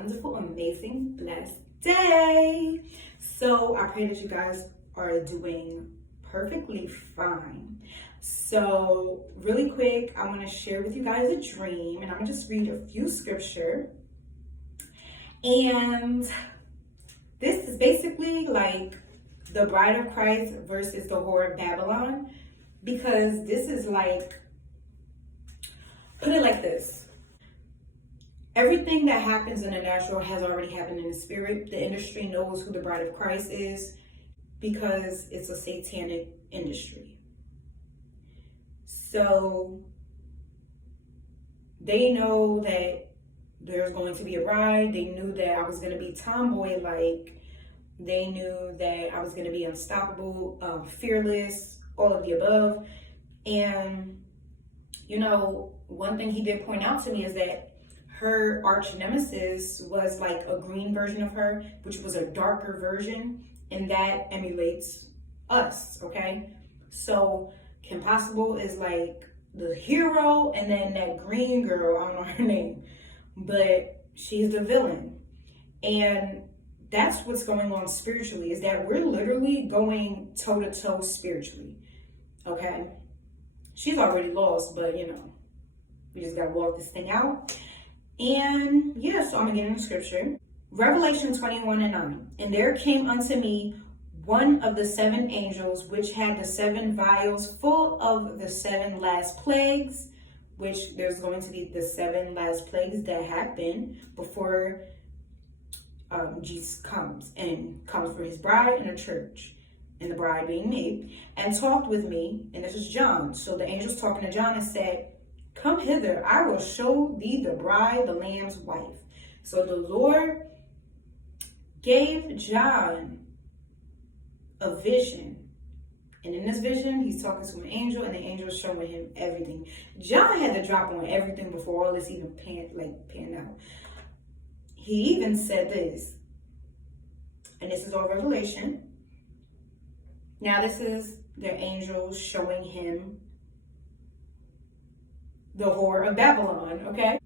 wonderful, amazing, blessed day. So I pray that you guys are doing perfectly fine. So really quick, I want to share with you guys a dream, and I'm gonna just read a few scripture. And this is basically like the bride of Christ versus the whore of Babylon, because this is like, put it like this. Everything that happens in the natural has already happened in the spirit. The industry knows who the bride of Christ is because it's a satanic industry. So they know that there's going to be a bride. They knew that I was going to be tomboy-like. They knew that I was going to be unstoppable, fearless, all of the above. And, you know, one thing he did point out to me is that her arch nemesis was like a green version of her, which was a darker version, and that emulates us, okay? So Kim Possible is like the hero, and then that green girl, I don't know her name, but she's the villain. And that's what's going on spiritually, is that we're literally going toe-to-toe spiritually, okay? She's already lost, but you know, we just gotta walk this thing out. And yeah, so I'm gonna get into scripture. Revelation 21:9. And there came unto me one of the seven angels, which had the seven vials full of the seven last plagues, which there's going to be the seven last plagues that happen before Jesus comes for his bride and the church, and the bride being me, and talked with me. And this is John. So the angel's talking to John and said, "Come hither, I will show thee the bride, the Lamb's wife." So the Lord gave John a vision. And in this vision, he's talking to an angel, and the angel is showing him everything. John had to drop on everything before all this even panned out. He even said this, and this is all Revelation. Now this is the angel showing him the whore of Babylon, okay?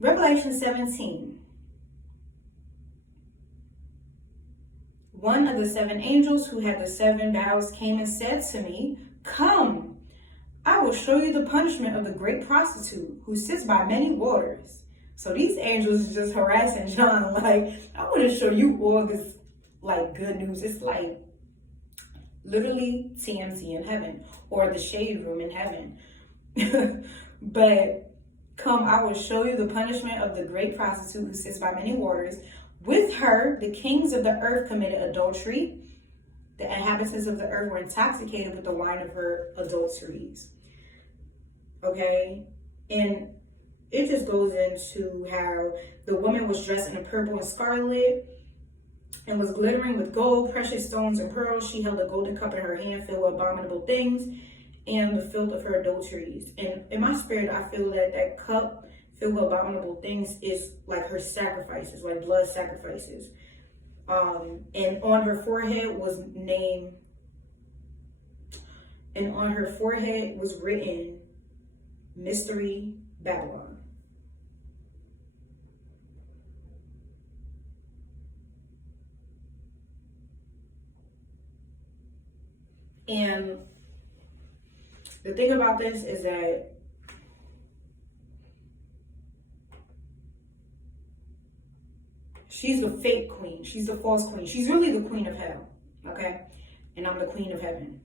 Revelation 17. One of the seven angels who had the seven vials came and said to me, "Come, I will show you the punishment of the great prostitute who sits by many waters." So these angels are just harassing John, like, I want to show you all this, like, good news. It's like literally TMZ in heaven, or the shade room in heaven. But come, I will show you the punishment of the great prostitute who sits by many waters. With her, the kings of the earth committed adultery. The inhabitants of the earth were intoxicated with the wine of her adulteries. Okay? And it just goes into how the woman was dressed in a purple and scarlet and was glittering with gold, precious stones, and pearls. She held a golden cup in her hand filled with abominable things and the filth of her adulteries. And in my spirit, I feel that that cup filled with abominable things is like her sacrifices, like blood sacrifices. And on her forehead was written Mystery Babylon. And the thing about this is that she's the fake queen. She's the false queen. She's really the queen of hell, okay? And I'm the queen of heaven.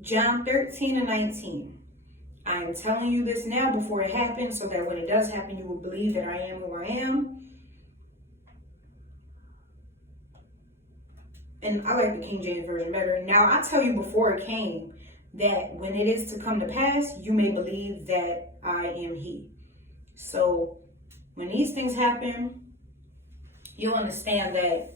John 13:19. I am telling you this now before it happens, so that when it does happen, you will believe that I am who I am. And I like the King James Version better. Now, I tell you before it came that when it is to come to pass, you may believe that I am he. So when these things happen, you'll understand that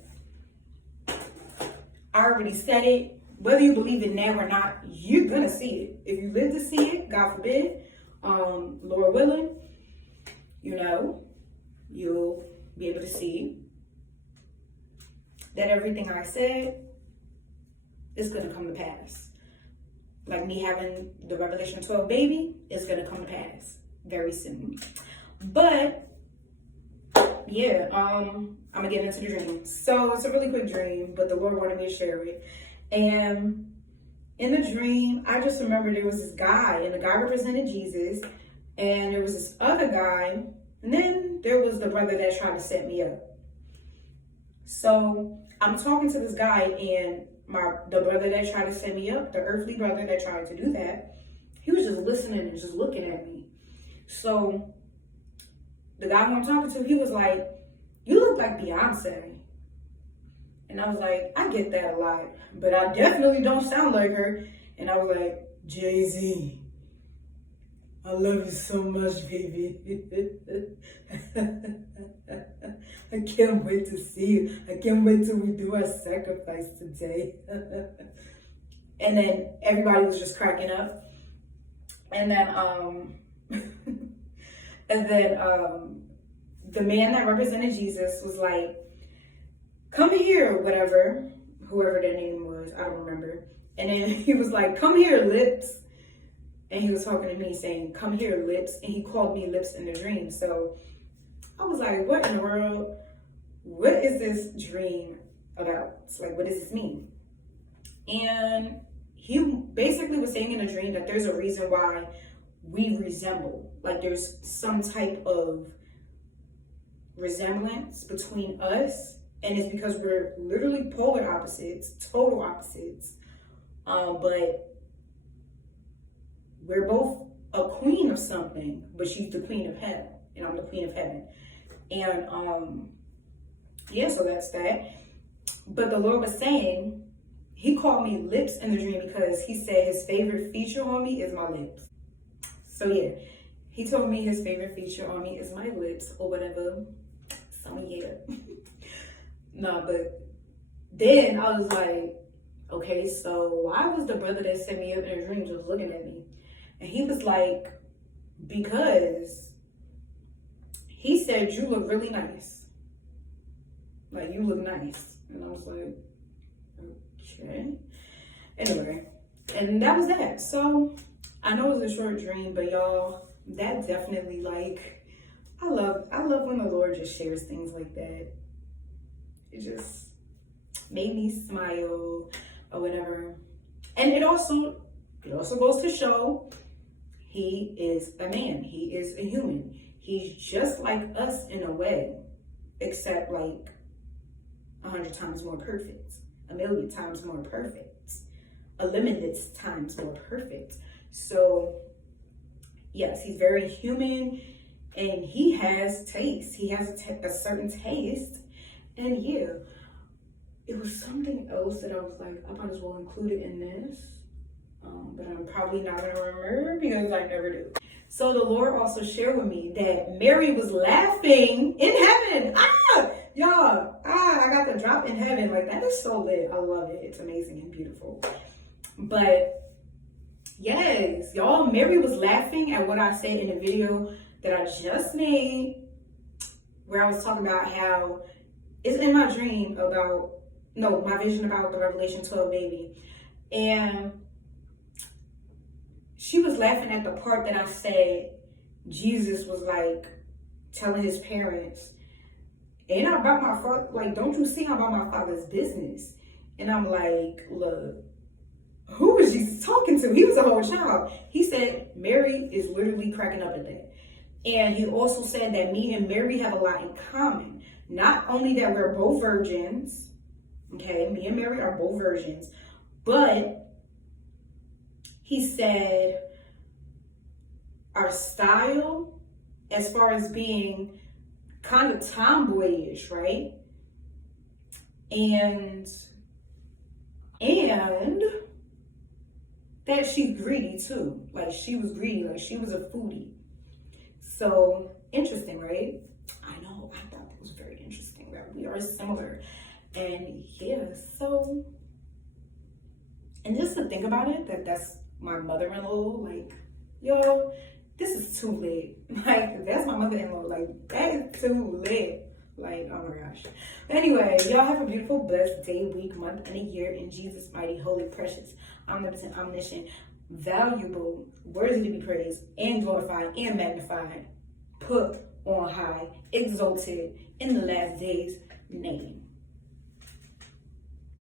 I already said it. Whether you believe it now or not, you're gonna see it. If you live to see it, God forbid, Lord willing, you know, you'll be able to see that everything I said is going to come to pass. Like me having the Revelation 12 baby is going to come to pass very soon. But yeah, I'm going to get into the dream. So it's a really quick dream, but the Lord wanted me to share it. And in the dream, I just remember there was this guy, and the guy represented Jesus, and there was this other guy, and then there was the brother that tried to set me up. So I'm talking to this guy, and the brother that tried to set me up, the earthly brother that tried to do that, he was just listening and just looking at me. So the guy who I'm talking to, he was like, "You look like Beyonce." And I was like, "I get that a lot, but I definitely don't sound like her." And I was like, "Jay-Z, I love you so much, baby. I can't wait to see you. I can't wait till we do our sacrifice today." And then everybody was just cracking up. And then, the man that represented Jesus was like, "Come here," whatever, whoever their name was, I don't remember. And then he was like, "Come here, Lips." And he was talking to me saying, "Come here, Lips." And he called me Lips in the dream. So I was like, what in the world? What is this dream about? Like, what does this mean? And he basically was saying in a dream that there's a reason why we resemble. Like, there's some type of resemblance between us. And it's because we're literally polar opposites, total opposites. But we're both a queen of something, but she's the queen of heaven, and I'm the queen of heaven. And yeah, so that's that. But the Lord was saying, he called me Lips in the dream because he said his favorite feature on me is my lips. So yeah, he told me his favorite feature on me is my lips or whatever. So yeah. No, but then I was like, okay, so why was the brother that set me up in a dream just looking at me? And he was like, because he said, "You look really nice. Like, you look nice." And I was like, okay. Anyway, and that was that. So I know it was a short dream, but y'all, that definitely, like, I love when the Lord just shares things like that. It just made me smile or whatever. And it also goes to show he is a man. He is a human. He's just like us in a way, except like 100 times more perfect, 1,000,000 times more perfect, 1,000,000 times more perfect. So yes, he's very human, and he has taste. He has a certain taste. And yeah, it was something else that I was like, I might as well include it in this. But I'm probably not going to remember because I never do. So the Lord also shared with me that Mary was laughing in heaven. Y'all, I got the drop in heaven. Like, that is so lit. I love it. It's amazing and beautiful. But yes, y'all, Mary was laughing at what I said in the video that I just made, where I was talking about how it's in my dream about, no, my vision about the Revelation 12 baby. And she was laughing at the part that I said Jesus was like telling his parents, "Ain't I about my father? Like, don't you see I'm about my father's business?" And I'm like, look, who was Jesus talking to? He was a whole child. He said Mary is literally cracking up at that. And he also said that me and Mary have a lot in common. Not only that we're both virgins, okay, me and Mary are both virgins, but he said our style, as far as being kind of tomboyish, right? And that she's greedy too. Like, she was greedy, like she was a foodie. So interesting, right? I know, I thought that was very interesting, that we are similar. And yeah, so, and just to think about it, that's my mother-in-law, like, yo, this is too lit. Like, that's my mother-in-law, like, that is too lit. Like, oh my gosh. But anyway, y'all have a beautiful, blessed day, week, month, and a year in Jesus' mighty, holy, precious, omnipotent, omniscient, valuable, worthy to be praised and glorified and magnified, put on high, exalted in the last days name.